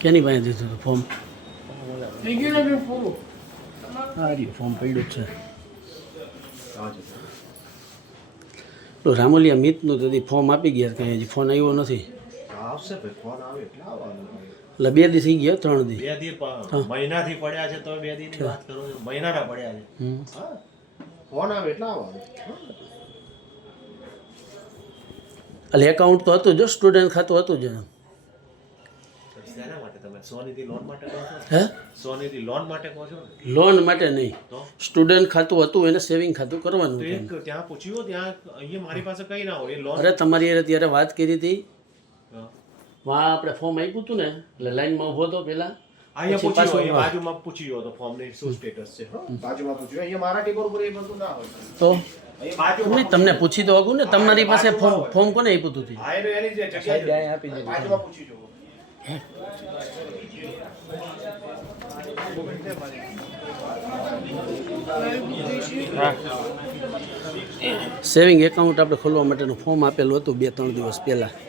કેની પાસે દીધું હતું ફોર્મ રહ્યું ફોર્મ પડ્યું જ છે. તો રામોલિયા મિતનું તો ફોર્મ આપી ગયા કંઈ હજી ફોન આવ્યો નથી? આવશે ભાઈ ફોન આવે એટલે બે દી થઈ ગયા ત્રણ દી? બે દી મહિનાથી પડ્યા છે તો બે દી વાત કરો છો. મહિનાના પડ્યા છે. ફોન આવે એટલે આવવાનું. એટલે એકાઉન્ટ તો હતું જો સ્ટુડન્ટ ખાતું હતું જ શેના માટે? તમે સોનીથી લોન માટે કહો છો હે? સોનીથી લોન માટે કહો છો લોન માટે નહીં. સ્ટુડન્ટ ખાતું હતું એને સેવિંગ ખાતું કરવાનું એક ત્યાં પૂછ્યું ત્યાં અહીંયા મારી પાસે કઈ ના હોય. એ લોન અરે તમારી હારે ત્યારે વાત કરી હતી. હા. વાં આપણે ફોર્મ આપ્યું હતું ને એટલે લાઈનમાં ઊભો હતો પહેલાં અહીંયા બાજુમાં પૂછ્યો હતો ફોર્મ શું સ્ટેટસ છે બાજુમાં પૂછ્યું. અહીંયા મારા ટેબલ ઉપર એ બધું ના હોય. તો? નહીં તમને પૂછી તો આગું ને તમારી પાસે ફોર્મ ફોર્મ કોને આપ્યું હતું સેવિંગ એકાઉન્ટ આપણે ખોલવા માટેનું ફોર્મ આપેલું હતું બે ત્રણ દિવસ પહેલાં.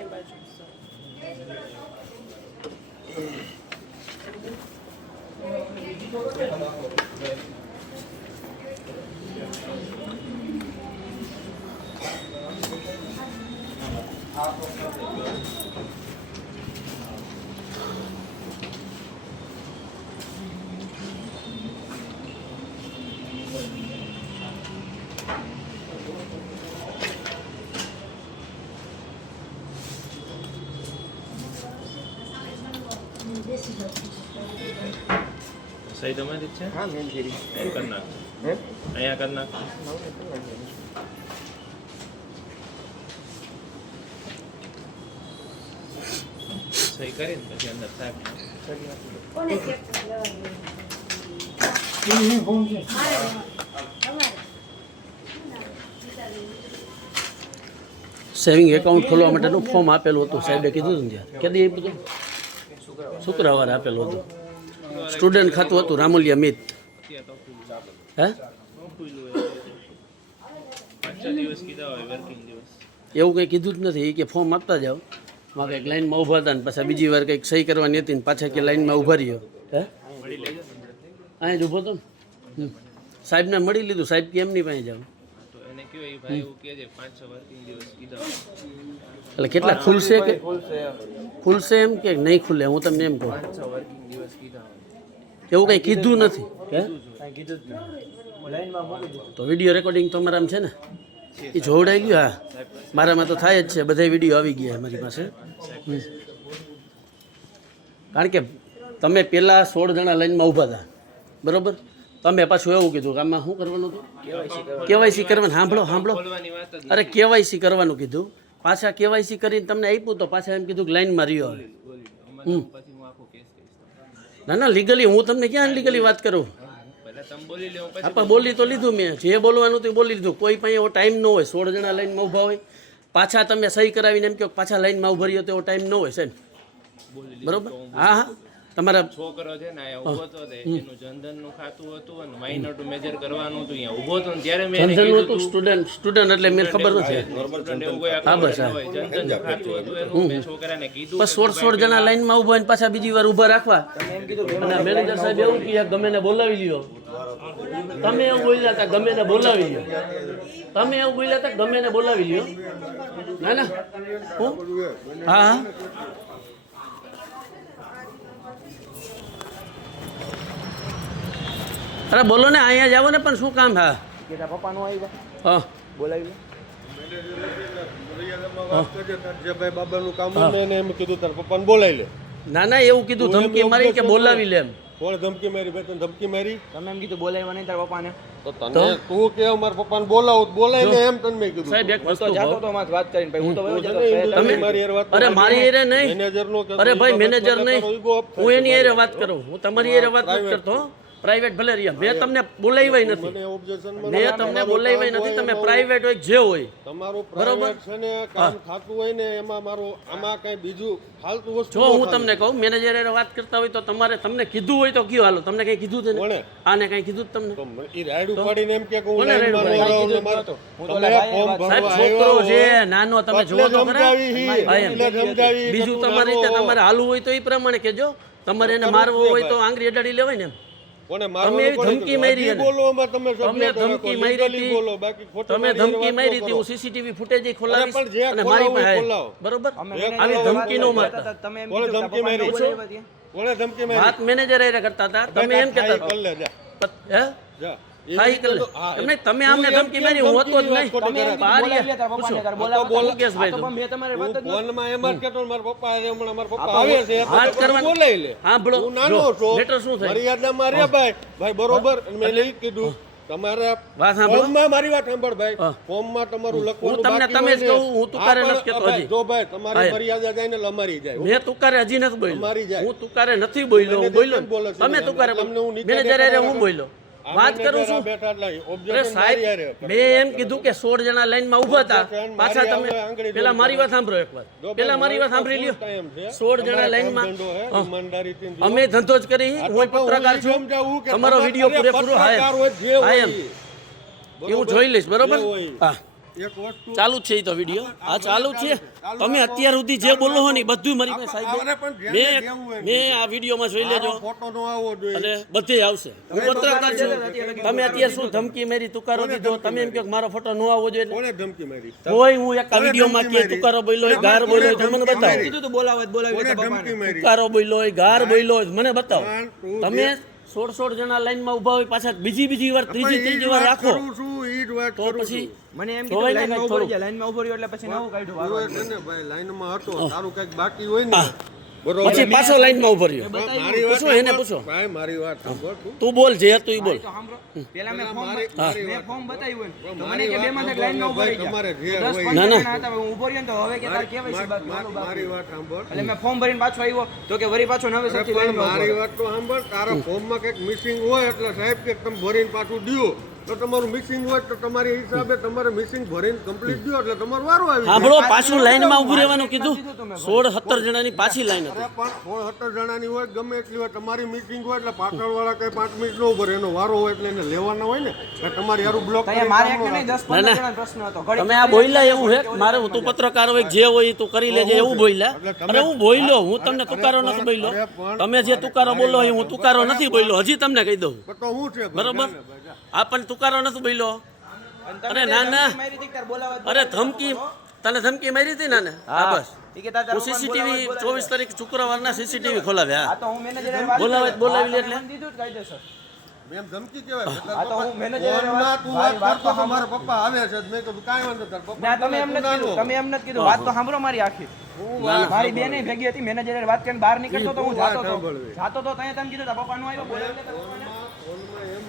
સહી તમારી છે હા મેન કરી. કરી હે? અહીંયા કરી સહી કરીને પછી અંદર સાહેબ સેવિંગ એકાઉન્ટ ખોલવા માટેનું ફોર્મ આપેલું હતું. સાહેબે કીધું હતું ત્યાં. કેદી એ બધું? શુક્રવારે આપેલું હતું. સ્ટુડન્ટ ખાતું હતું રામોલિયા મિત. તો હે? એવું કંઈ કીધું જ નથી કે ફોર્મ આપતા જાઓ. માં કંઈક લાઈનમાં ઊભા હતા ને પાછા બીજી વાર કંઈક સહી કરવાની હતી ને પાછા કે લાઈનમાં ઊભા રહ્યો. હે? અહીંયા જ ઊભો હતો ને. સાહેબને મળી લીધું સાહેબ કે નહીં પાસે જાઓ? તો એ ભાઈ એવું કહે છે પાંચ વર્કિંગ દિવસ કીધા. એટલે કેટલા ખુલશે કે ખુલશે એમ કે નહીં ખુલે? હું તમને એમ કહું. પાંચ વર્કિંગ દિવસ કીધા. એવું કંઈ કીધું નથી? હે? કીધું તો વીડિયો રેકોર્ડિંગ તો મારામાં છે ને? એ જોવડાઈ ગયું હા. મારામાં તો થાય જ છે. બધા વીડિયો આવી ગયા મારી પાસે. કારણ કે તમે પહેલાં સોળ જણા લાઈનમાં ઊભા હતા. બરોબર? તમે પાછું એવું કીધું કે આમાં શું કરવાનું હતું? કેવાયસી કરવાનું. સાંભળો સાંભળો અરે કેવાયસી કરવાનું કીધું. પાછા કેવાયસી કરીને તમને આપ્યું તો પાછા એમ કીધું કે લાઈનમાં રહ્યો હવે. બોલી અમારે પછી હું આખો કેસ કહીશ તમને. ના ના લીગલી હું તમને ક્યાં લીગલી વાત કરું? આપણે બોલી તો લીધું મેં. જે બોલવાનું હતું બોલી લીધું. કોઈ પાસે એવો ટાઈમ ન હોય. સોળ જણા લાઈનમાં ઊભા હોય. પાછા તમે સહી કરાવીને એમ કહો પાછા લાઈનમાં ઊભા રહ્યો એવો ટાઈમ ન હોય, સાહેબ. બરોબર? હા હા. તમારા છોકરો છે ને અહીંયા ઊભો હતો તે એનું જનધનનું ખાતું હતું અને માઇનર ટુ મેજર કરવાનું હતું. અહીંયા ઊભો હતો ને ત્યારે મેં જનધનનું હતું સ્ટુડન્ટ સ્ટુડન્ટ એટલે મને ખબર નથી હા, બસ. હોય ખાતું હતું એનું. મેં છોકરાને કીધું બસ સોળ સોળ જણા લાઈનમાં ઊભા હોય ને પાછા બીજી વાર ઊભા રાખવા. અને મેનેજર સાહેબ એવું કહે ગમે ને બોલાવી લ્યો. તમે એવું બોલ્યા હતા ગમે ને બોલાવી લ્યો. તમે એવું બોલ્યા હતા ગમે ને બોલાવી લ્યો. ના ના. હું? હા હા. અરે બોલો ને અહીંયા જાવ ને પણ શું કામ હા? કે તારા આવી જાય હા. બોલાવી ને એને એમ કીધું તારા લે ના ના એવું કીધું ધમકી મારી કે બોલાવી લે એમ. કોણ ધમકી મારી ભાઈ તને ધમકી મારી? તમે એમ કીધું બોલાવ્યા નહીં તારા પપ્પાને. તો તને તું? કે મારા પપ્પાને બોલાવો તો બોલાવી લે એમ તને મેં કીધું સાહેબ એક વસ્તુ જાતો તો મારે વાત કરીને ભાઈ હું તો વયો જતો તમે? મારી હારે વાત અરે મારી નહીં. કે અરે ભાઈ મેનેજર નહીં. હું એની હારે વાત કરું. હું તમારી હારે વાત નથી કરતો પ્રાઇવેટ ભલે રહ્યા મેં તમને બોલાવી નથી. માં તમને બોલાવી નથી તમે પ્રાઇવેટ હોય જે હોય. તમારું બરોબર? છે ને કામ થતું હોય ને એમાં મારું આમાં કઈ બીજું ફાલતુ વસ્તુ જો હું તમને કહું મેનેજર વાત કરતા હોય તો તમારે તમને કીધું હોય તો કયો હાલો. તમને કઈ કીધું છે ને? આને કઈ કીધું તમને? ઈ રાઈડ ઉપાડીને એમ કે હું રાઈડ સાહેબ છોકરો છે નાનો તમે જોવો જુઓ તો ખરા. બીજું તમારી રીતે તમારે હાલવું હોય તો એ પ્રમાણે કેજો તમારે એને મારવું હોય તો આંગળી અડાડી લેવાય ને એમ. કોને મારવાનું કોને ધમકી મારી હજી બોલો તમે તમે ધમકી મારી હતી. બોલો, બાકી ખોટી તમે ધમકી મારી હતી હું સીસીટીવી ફૂટેજ ખોલાવીશ અને મારી પાસે બરોબર? આવી ધમકી નો મારતા. તમે એમ ધમકી મારી? બોલાવ્યા ધમકી મારી? વાત મેનેજર હારે કરતા હતા. તમે એમ કહેતા હતા. જા, પત- હે જા. હા, ઈ કરી લે. હા, એમ નહીં, તમે તું ધમકી મારી, હું હતો જ નહીં. તમે બોલાવી તો મેં તમારી વાત જ હું ન એમ જ કહેતો મારા પપ્પા હમણાં મારા પપ્પા આવે છે વાત એટલે કરવાની- બોલાવી લે સાંભળો, હું નાનો જો, છું શું થાય? મર્યાદામાં રહ્યા ભાઈ ભાઈ બરોબર અને મેં કીધું તમારે વાત સાંભળો. મારી વાત સાંભળ ભાઈ. ફોર્મમાં તમારું હું તમને તમે જ કહું, હું તુકારે નથી ભાઈ, હજી. જો ભાઈ તમારી. મર્યાદા જાય ને લમારી જાય મેં તુકારે હજી નથી બોલ્યો અમારી જાય. હું તુકારે નથી બોલ્યો હું બોલ્યો તમે તુકારે તમને હું નીચે મેનેજર હું બોલ્યો વાત કરું છું. મેં એમ કીધું કે સોળ જણા લાઈનમાં ઊભા હતા. પાછા તમે પેલા મારી વાત સાંભળો એક વાર પેલા મારી વાત સાંભળી લ્યો. સોળ જણા લાઈન લાઈનમાં જીવો. અમે ધંધો જ કરી હું પત્રકાર છું. તમારો વીડિયો પૂરેપૂરો હા એમ. એવું જોઈ લઈશ બરોબર? હા. ચાલુ છે તો વીડિયો આ ચાલુ છે. તમે અત્યાર સુધી જે બોલો છો ને બધું મારી પાસે આવી મેં મેં આ વિડીયોમાં જોઈ લેજો. ફોટો નો આવવો જોઈએ અને બધે આવશે. હું પત્રકાર છું. તમે અત્યારે શું ધમકી મારી તુકારો દીધો? તમે એમ કહો કે મારો? ફોટો ન આવવો જોઈએ કોને ધમકી મારી? કોઈ હું એક વિડીયોમાં કે તુકારો બોલ્યો હોય ગાર બોલ્યો હોય મને બતાવો. કીધું તો બોલાવો બોલાવી તુકારો બોલ્યો હોય ગાર બોલ્યો હોય મને બતાવો. તમે સોળ સોળ જણા લાઈનમાં ઊભા હોય પાછા બીજી બીજી વાર ત્રીજી ત્રીજી વાર રાખો. તો પછી મને એમ ને લાઈનમાં ઊભો લાઈનમાં ઊભો રહ્યો એટલે પછી નવું કાઢ્યું. ભાઈ લાઈનમાં હતો તારું કંઈક બાકી હોય ને પછી પાછો લાઈનમાં ઊભો રહ્યો. પૂછો એને પૂછો. ભાઈ મારી વાત તું. તું બોલ જે તું ઈ બોલ. તો પેલા મેં ફોર્મ મારી- મેં વાત ફોર્મ બતાવ્યું તો મને કે વાત બેમાંથી લાઈનમાં ઊભો રહી તમારે જે હોય. ના, ના. હું ઊભો રહ્યો તો હવે કે તારે કેવાય છે મારી- વાત સાંભળ. એટલે મેં ફોર્મ ભરીને પાછો આવ્યો. તો કે વળી પાછો નવે લાઈનમાં મારી વાત તો સાંભળ. તારા ફોર્મમાં કંઈક મિસિંગ હોય એટલે સાહેબ કે તમે ભરીને પાછું દ્યો. તો તમારું મિસિંગ હોય તો તમારી હિસાબે તમારે મિસિંગ ભરીને કમ્પ્લીટ દો એટલે તમારો વારો આવી સાંભળો પાછું લાઈનમાં ઊભું રહેવાનું કીધું. સોળ સત્તર જણાની પાછી લાઈન હતી. પણ સોળ સત્તર જણાની હોય ગમે એટલી હોય. તમારી મિસિંગ હોય એટલે પાછળવાળા કઈ પાંચ મિનિટ નો ભરે એનો વારો હોય એટલે એને લેવાનો હોય ને એટલે તમારી યારું બ્લોક મારે એકને નહીં, દસ પંદર જણાનો પ્રશ્ન હતો. તમે આ બોલ્યા એવું હે? મારે તું પત્રકાર હોય જે હોય તું કરી લેજે એવું બોલ્યા. અરે હું બોલ્યો હું તમને તુકારો નથી બોલ્યો. તમે જે તુકારો બોલો એ હું તુકારો નથી બોલ્યો હજી તમને કહી દઉં. તો હું છે બરોબર? આ પણ તુકારો નથી બોલ્યો. અરે ના ના અરે ધમકી તને ધમકી મારી હતી ને હા બસ. હું સીસીટીવી ચોવીસ તારીખ શુક્રવારના સીસીટીવી ખોલાવ્યા આ તો હું મેનેજર હારે વાત બોલાવે બોલાવી લે એટલે. મેમ ધમકી કહેવાય. તો હું મેનેજર હારે ફોનમાં વાત- તું વાત વાત કરતો તો તો મારા પપ્પા આવે છે મેં કીધું કાંઈ વાંધો તાર પપ્પા તમે એમ નથી કીધું તમે એમ નથી કીધું. વાત તો સાંભળો મારી આખી. મારી બેન ભેગી હતી મેનેજર વાત કરીને બહાર નીકળતો તો હું જાતો તો. જાતો તો ત્યાં તમે કીધું પપ્પા પપ્પાનો આવ્યો બોલાવી. ફોનમાં એમ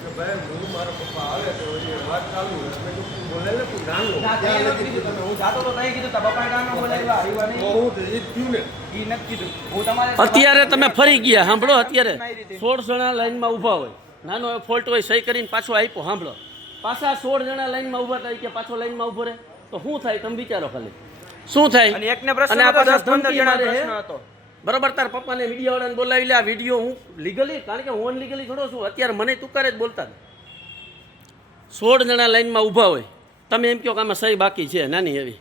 કે ભાઈ હું મારા પપ્પા આવે તો એ વાત ચાલુ છે તું બોલે ને તું જાણો ત્યાં નથી કીધું. હું જાતો તો ત્યાં કીધું તારા પપ્પાને કામ બોલાવ્યા, આવ્યા નહીં. હું તો ઈ થયું ને. ઈ નથી કીધું. હું તમારે અત્યારે તમે ફરી ગયા સાંભળો અત્યારે સોળ જણા લાઈનમાં ઊભા હોય. નાનો ફોલ્ટ હોય સહી કરીને પાછો આપ્યો સાંભળો. પાછા સોળ જણા લાઈનમાં ઊભા થાય કે પાછો લાઈનમાં ઊભો રહે? તો શું થાય તમે વિચારો ખાલી. શું થાય? અને એકને પ્રશ્ન અને આ હતો, પાછા દસ પંદર ધમકી જણા મારે હે? પ્રશ્ન હતો. બરોબર, તાર પપ્પાને મીડિયા વાળાને બોલાવી લે આ વીડિયો હું લીગલી કારણ કે હું અનલીગલી થોડો છું, અત્યારે મને તુકારે જ બોલતા સોળ જણા લાઈનમાં ઊભા હોય. તમે એમ કહો કે આમાં સહી બાકી છે, નાની એવી.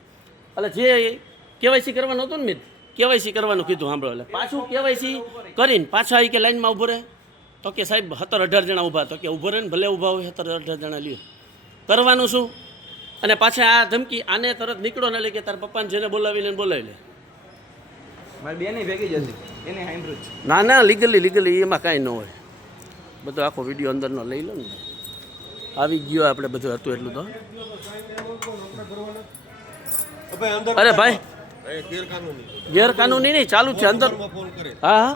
એટલે જે કેવાયસી કરવાનું હતું ને મિત, કેવાયસી કરવાનું કીધું, સાંભળો એટલે. પાછું કેવાયસી કરીને પાછા આવી કે લાઈનમાં ઊભો રહે. તો કે સાહેબ, સત્તર અઢાર જણા ઊભા, તો કે ઊભો રહે ને ભલે ઊભા હોય, સત્તર અઢાર જણા લ્યો. કરવાનું શું? અને પાછા આ ધમકી, આને તરત નીકળો ને એટલે કે તાર પપ્પાને જેને બોલાવી લે બોલાવી લે. મારી બેન ભેગી જ હતી. એને સાંભળ્યું જ. ના ના લીગલી લીગલી એમાં કાંઈ ન હોય. બધો આખો વીડિયો અંદરનો લઈ લો ને. આવી ગયો આપણે બધું હતું એટલું તો. અરે ભાઈ. ગેરકાનૂની. ગેરકાનૂની નહીં ચાલુ છે અંદર. હા હા.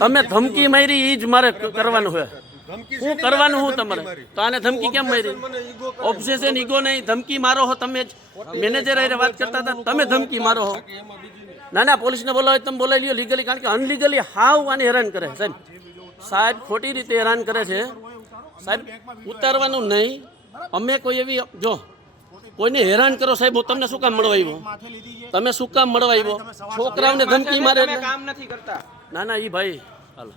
તમે ધમકી મારી એ જ મારે કરવાનું હોય. હું શું કરવાનું હું તમારે? તો આને ધમકી કેમ મારી? ઓબ્સેશન ઈગો નહીં ધમકી મારો હો તમે જ. મેનેજર વાત કરતા હતા તમે ધમકી મારો હો. ના ના પોલીસને બોલાવે તમે બોલાવી લ્યો લીગલી કારણ કે અનલીગલી હાવ આને હેરાન કરે સાહેબ. સાહેબ ખોટી રીતે હેરાન કરે છે. સાહેબ ઉતારવાનું નહીં. અમે કોઈ એવી જો કોઈને હેરાન કરો સાહેબ હું તમને શું કામ મળવા આવ્યો? તમે શું કામ મળવા આવ્યો? છોકરાઓને ધમકી મારે કામ નથી કરતા. ના ના એ ભાઈ હાલો.